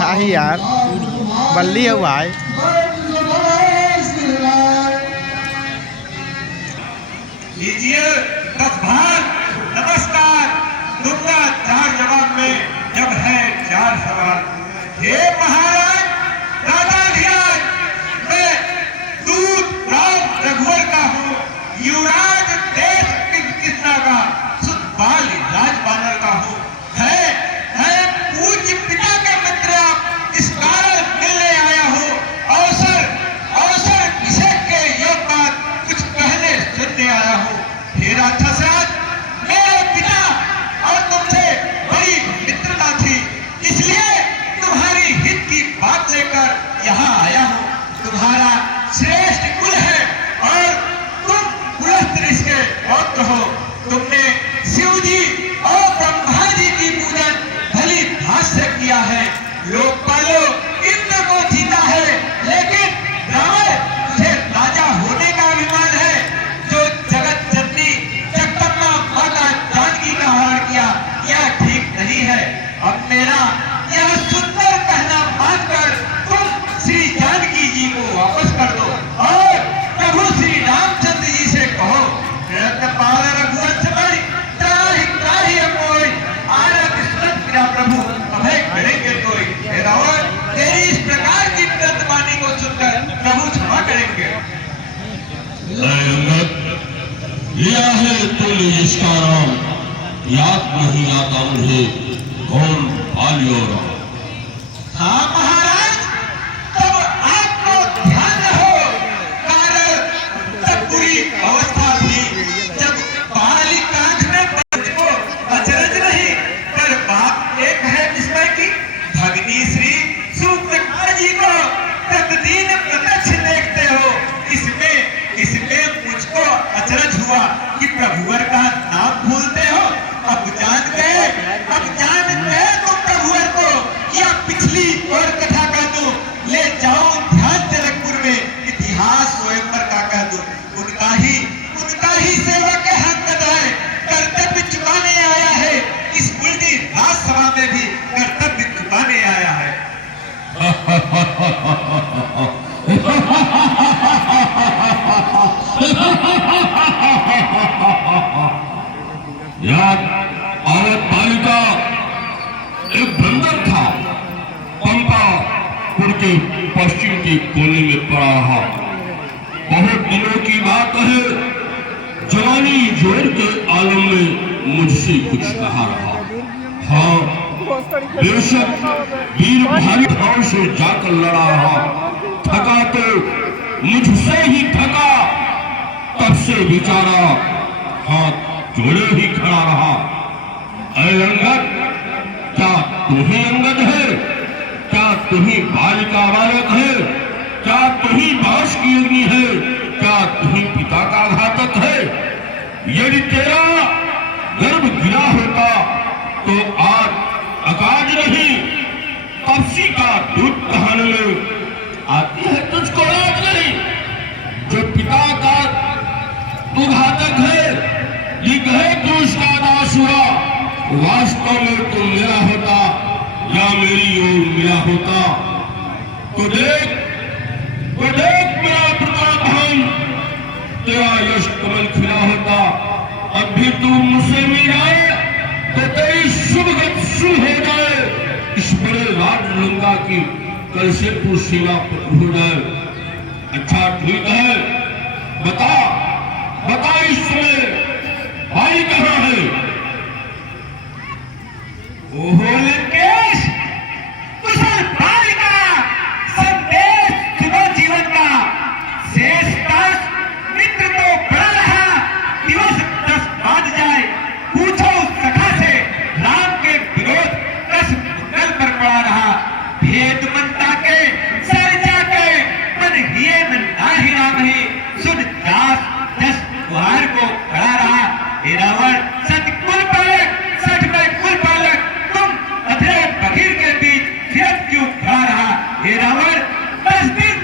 नहीं यार बल्ली है भाई। लीजिए 10 भाग नमस्कार दूंगा 4 जवाब में जब है 4 सवाल। हे महाराज राजाधिराज मैं दूत राम रघुवर का हूँ, युवराज देश कृष्णा का, सुखपाल राजबानर का हूँ। है पूज्य पिता का मित्र, इस कारण मिलने आया हूँ। अवसर किसे के ये बात कुछ कहने सुनने आया हूँ। हे राक्षसराज मेरे पिता और तुमसे बड़ी मित्रता थी, इसलिए तुम्हारी हित की बात लेकर यहाँ आया हूँ। तुम्हारा श्रेष्ठ कुल है और तुम कुलस्थ ऋषि के पौत्र हो। तुमने शिव जी और ब्रह्मा जी की पूजन भली भांति से किया है। लोकपालो इंद्र को जीता है, लेकिन रावण तुझे राजा होने का अभिमान है। जो जगत जननी जगदम्बा माता जानकी का हरण किया, यह ठीक नहीं है। अब मेरा यह सुंदर कहना मानकर तुम श्री जानकी जी को वापस कर दो और प्रभु श्री रामचंद्र जी से कहो, रघुवंश प्रभु अभय करेंगे कोई। रावण तेरी इस प्रकार की प्रतिबानी को सुनकर प्रभु क्षमा करेंगे। लिया है तुम इसका नाम, याद नहीं आता मुझे कौन पालियो राम। हाँ महाराज, तब आपको ध्यान हो, कारण तब बुरी अवस्था थी जब बालिक आंख में को अचरज नहीं पर बाप एक है विस्मय की। भगनी श्री सुप्रकाश जी को प्रतिदिन प्रत्यक्ष देखते हो, इसमें मुझको अचरज हुआ कि प्रभुवर का नाम भूलते हो। अब जान गए तो प्रभुवर को या पिछली और कथा कह दो, ले जाओ ध्यान जनकपुर में इतिहास स्वयंवर का कह दो। उनका ही सेवक हंकद है, कर्तव्य चुकाने आया है। इस उल्टी राजसभा में भी कर्तव्य चुकाने आया है। याद औरत बालिका एक बंदर था, पंपापुर के पश्चिम के कोने में पड़ा रहा। बहुत दिनों की बात है, जवानी जोर के आलम में मुझसे कुछ कहा रहा। हाँ बेशक वीर भारी भाव से जाकर लड़ा रहा, थका तो मुझसे ही थका, तब से बेचारा हाथ जोड़े ही खड़ा रहा। अरे अंगद, क्या तू ही अंगद है? क्या तू ही बालिका बालक है? क्या तू ही बांस की अग्नि है? क्या तू ही पिता का घातक है? यदि तेरा गर्भ गिरा होता तो आज अकाज नहीं, कपसी का दूध कहाने में आती है तुझको याद नहीं। जो पिता का तू घातक है, ये कहे तू उसका दास हुआ, वास्तव में तू मेरा होता या मेरी ओर मेरा होता तो देख मेरा प्रताप हम तेरा यश कमल खिला होता। अब भी तू मुझसे मिल जाए तो तेरी शुभ गति शुभ हो जाए। इस बड़े राज लंका की कल से तू सेवा हो जाए। अच्छा ठीक है, बता इस समय भाई कहाँ है? ओहो लंकेश, कुशल बालिका संदेश सुनो जीवन का। शेष 10 मित्र तो बड़ा रहा, दिवस 10 बाद जाए। पूछो सखा से राम के विरोध 10 मुगल पर पड़ा रहा। भेद मनता के सर जाके मन हिये मन नाही राम ही, सुन दास 10 कुहार को खड़ा रहा। हे रावण सत कुल पालक, सठ में कुल पालक, तुम अधेड़ बघीर के बीच फिरत क्यों खड़ा रहा? हे रावण 10 दिन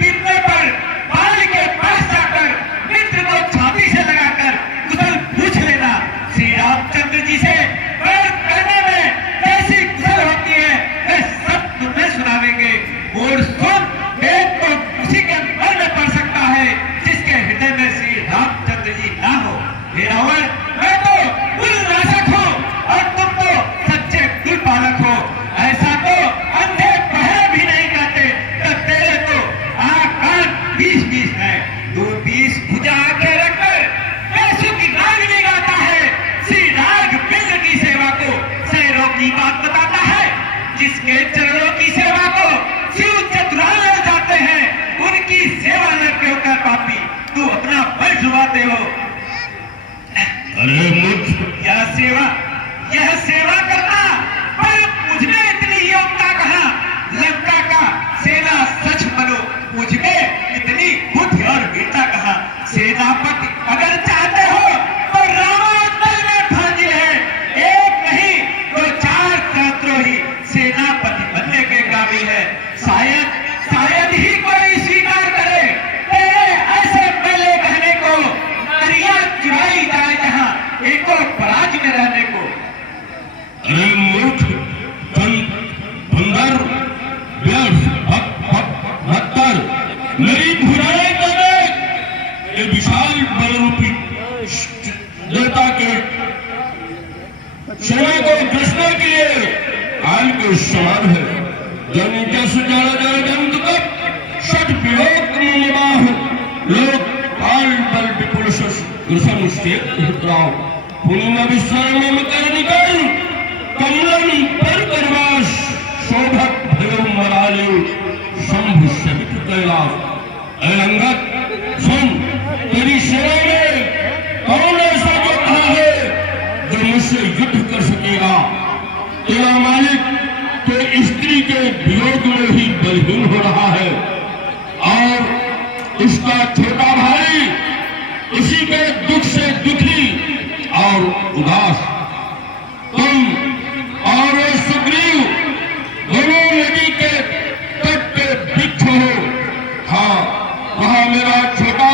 शायद ही कोई स्वीकार करे तेरे ऐसे पहले कहने को, नारियां चुराई जाए जहां एको पराज में रहने को। अरे मूर्ख, बंदर, व्यर्थ, भक्तर, मेरी बुराई करे। ये विशाल बलरूपी देवता के सेना को कृष्ण के लिए काल के समान है। जन जस जल जल जंत तक षट विवेक निवाह लोक काल बल विपुल कृष्ण से हितराव पुण्य विश्वम कर निकल कमलन पर करवास शोभक भयम मराले शंभु सहित कैलाश। अंगद सुन, तेरी सेना में कौन ऐसा योद्धा है जो मुझसे युद्ध कर सकेगा? तेरा मालिक तो स्त्री के वियोग में ही बलहीन हो रहा है और इसका छोटा भाई इसी के दुख से दुखी और उदास। तुम और वो सुग्रीव दोनों नदी के तट पे वृक्ष हो। हाँ, वहां मेरा छोटा